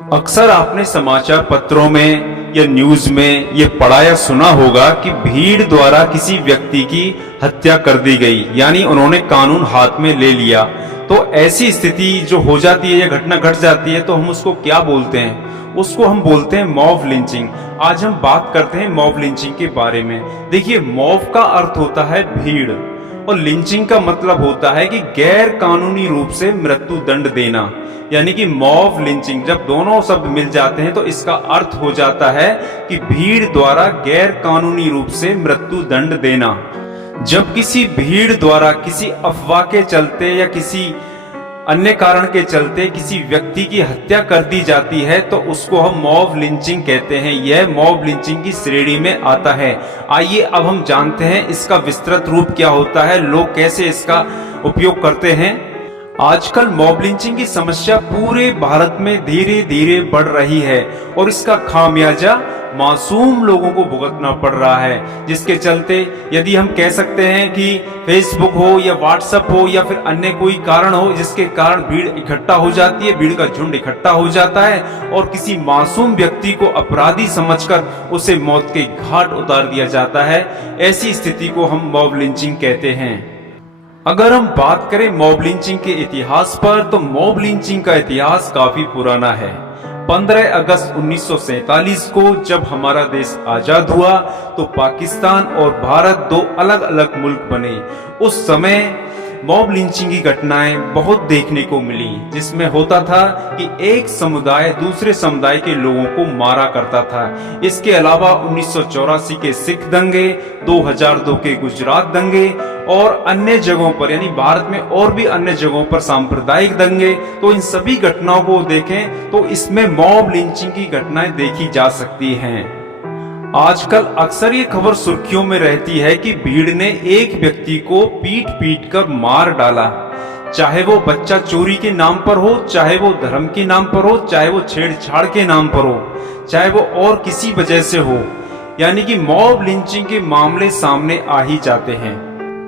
अक्सर आपने समाचार पत्रों में या न्यूज में ये पढ़ा या सुना होगा कि भीड़ द्वारा किसी व्यक्ति की हत्या कर दी गई, यानी उन्होंने कानून हाथ में ले लिया। तो ऐसी स्थिति जो हो जाती है या घटना घट जाती है तो हम उसको क्या बोलते हैं? उसको हम बोलते हैं मॉब लिंचिंग। आज हम बात करते हैं मॉब लिंचिंग के बारे में। देखिए, मॉब का अर्थ होता है भीड़ और लिंचिंग का मतलब होता है कि गैर कानूनी रूप से मृत्यु दंड देना, यानी कि मॉब लिंचिंग। जब दोनों शब्द मिल जाते हैं तो इसका अर्थ हो जाता है कि भीड़ द्वारा गैर कानूनी रूप से मृत्यु दंड देना। जब किसी भीड़ द्वारा किसी अफवाह के चलते या किसी अन्य कारण के चलते किसी व्यक्ति की हत्या कर दी जाती है तो उसको हम मॉब लिंचिंग कहते हैं। यह मॉब लिंचिंग की श्रेणी में आता है। आइए अब हम जानते हैं इसका विस्तृत रूप क्या होता है, लोग कैसे इसका उपयोग करते हैं। आजकल मॉब लिंचिंग की समस्या पूरे भारत में धीरे धीरे बढ़ रही है और इसका खामियाजा मासूम लोगों को भुगतना पड़ रहा है, जिसके चलते यदि हम कह सकते हैं कि फेसबुक हो या व्हाट्सएप हो या फिर अन्य कोई कारण हो जिसके कारण भीड़ इकट्ठा हो जाती है, भीड़ का झुंड इकट्ठा हो जाता है और किसी मासूम व्यक्ति को अपराधी समझकर उसे मौत के घाट उतार दिया जाता है। ऐसी स्थिति को हम मॉब लिंचिंग कहते हैं। अगर हम बात करें मॉब लिंचिंग के इतिहास पर तो मॉब लिंचिंग का इतिहास काफी पुराना है। 15 अगस्त 1947 को जब हमारा देश आजाद हुआ तो पाकिस्तान और भारत दो अलग अलग मुल्क बने। उस समय मॉब लिंचिंग की घटनाएं बहुत देखने को मिली, जिसमें होता था कि एक समुदाय दूसरे समुदाय के लोगों को मारा करता था। इसके अलावा 1984 के सिख दंगे, 2002 के गुजरात दंगे और अन्य जगहों पर, यानी भारत में और भी अन्य जगहों पर सांप्रदायिक दंगे, तो इन सभी घटनाओं को देखें तो इसमें मॉब लिंचिंग की घटनाएं देखी जा सकती हैं। आजकल अक्सर ये खबर सुर्खियों में रहती है कि भीड़ ने एक व्यक्ति को पीट पीट कर मार डाला, चाहे वो बच्चा चोरी के नाम पर हो, चाहे वो धर्म के नाम पर हो, चाहे वो छेड़छाड़ के नाम पर हो, चाहे वो और किसी वजह से हो, यानी कि मॉब लिंचिंग के मामले सामने आ ही जाते हैं।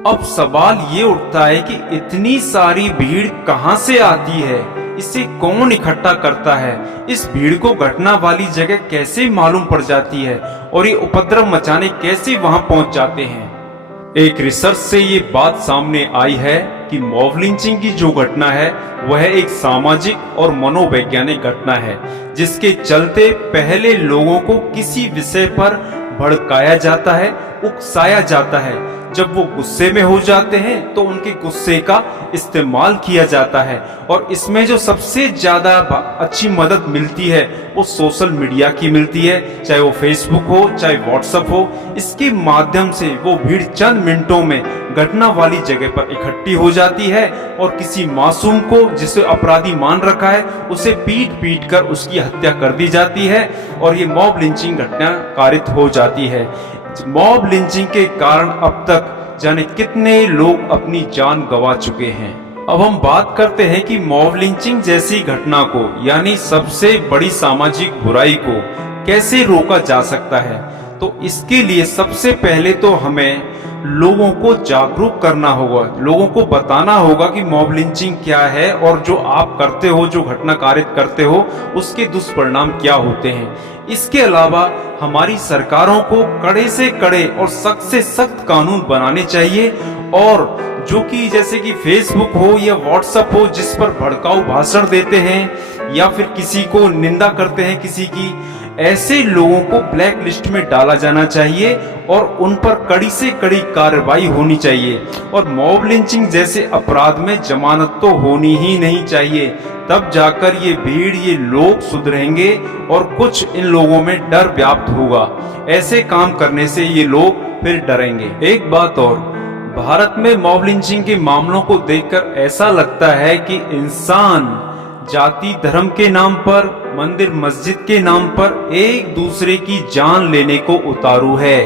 अब सवाल ये उठता है कि इतनी सारी भीड़ कहां से आती है, इसे कौन इकट्ठा करता है, इस भीड़ को घटना वाली जगह कैसे मालूम पड़ जाती है और ये उपद्रव मचाने कैसे वहां पहुंच जाते हैं। एक रिसर्च से ये बात सामने आई है कि मॉब लिंचिंग की जो घटना है वह एक सामाजिक और मनोवैज्ञानिक घटना है, जिसके चलते पहले लोगों को किसी विषय पर भड़काया जाता है, उकसाया जाता है। जब वो गुस्से में हो जाते हैं तो उनके गुस्से का इस्तेमाल किया जाता है और इसमें जो सबसे ज्यादा अच्छी मदद मिलती है वो सोशल मीडिया की मिलती है, चाहे वो फेसबुक हो चाहे व्हाट्सएप हो। इसके माध्यम से वो भीड़ चंद मिनटों में घटना वाली जगह पर इकट्ठी हो जाती है और किसी मासूम को जिसे अपराधी मान रखा है उसे पीट पीट कर उसकी हत्या कर दी जाती है और ये मॉब लिंचिंग घटना कारित हो जाती है। मॉब लिंचिंग के कारण अब तक जाने कितने लोग अपनी जान गंवा चुके हैं। अब हम बात करते हैं कि मॉब लिंचिंग जैसी घटना को, यानी सबसे बड़ी सामाजिक बुराई को कैसे रोका जा सकता है। तो इसके लिए सबसे पहले तो हमें लोगों को जागरूक करना होगा, लोगों को बताना होगा कि मॉब लिंचिंग क्या है और जो आप करते हो, जो घटना कारित करते हो, उसके दुष्परिणाम क्या होते हैं। इसके अलावा हमारी सरकारों को कड़े से कड़े और सख्त से सख्त कानून बनाने चाहिए और जो कि जैसे कि फेसबुक हो या व्हाट्सएप हो जिस पर भड़काऊ भाषण देते हैं या फिर किसी को निंदा करते हैं किसी की, ऐसे लोगों को ब्लैक लिस्ट में डाला जाना चाहिए और उन पर कड़ी से कड़ी कार्रवाई होनी चाहिए। और मॉब लिंचिंग जैसे अपराध में जमानत तो होनी ही नहीं चाहिए, तब जाकर ये भीड़, ये लोग सुधरेंगे और कुछ इन लोगों में डर व्याप्त होगा। ऐसे काम करने से ये लोग फिर डरेंगे। एक बात और, भारत में मॉब लिंचिंग के मामलों को देखकर ऐसा लगता है कि इंसान जाति धर्म के नाम पर, मंदिर मस्जिद के नाम पर एक दूसरे की जान लेने को उतारू है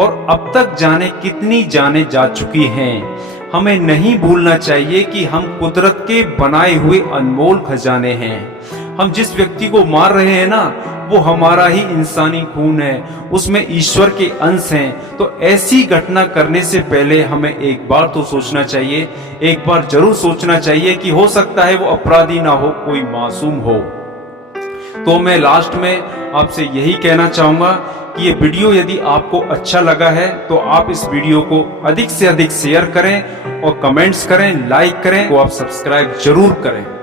और अब तक जाने कितनी जानें जा चुकी हैं। हमें नहीं भूलना चाहिए कि हम कुदरत के बनाए हुए अनमोल खजाने हैं। हम जिस व्यक्ति को मार रहे हैं ना, वो हमारा ही इंसानी खून है, उसमें ईश्वर के अंश हैं। तो ऐसी घटना करने से पहले हमें एक बार तो सोचना चाहिए, एक बार जरूर सोचना चाहिए कि हो सकता है वो अपराधी ना हो, कोई मासूम हो। तो मैं लास्ट में आपसे यही कहना चाहूंगा कि ये वीडियो यदि आपको अच्छा लगा है तो आप इस वीडियो को अधिक से अधिक शेयर करें और कमेंट्स करें, लाइक करें, तो आप सब्सक्राइब जरूर करें।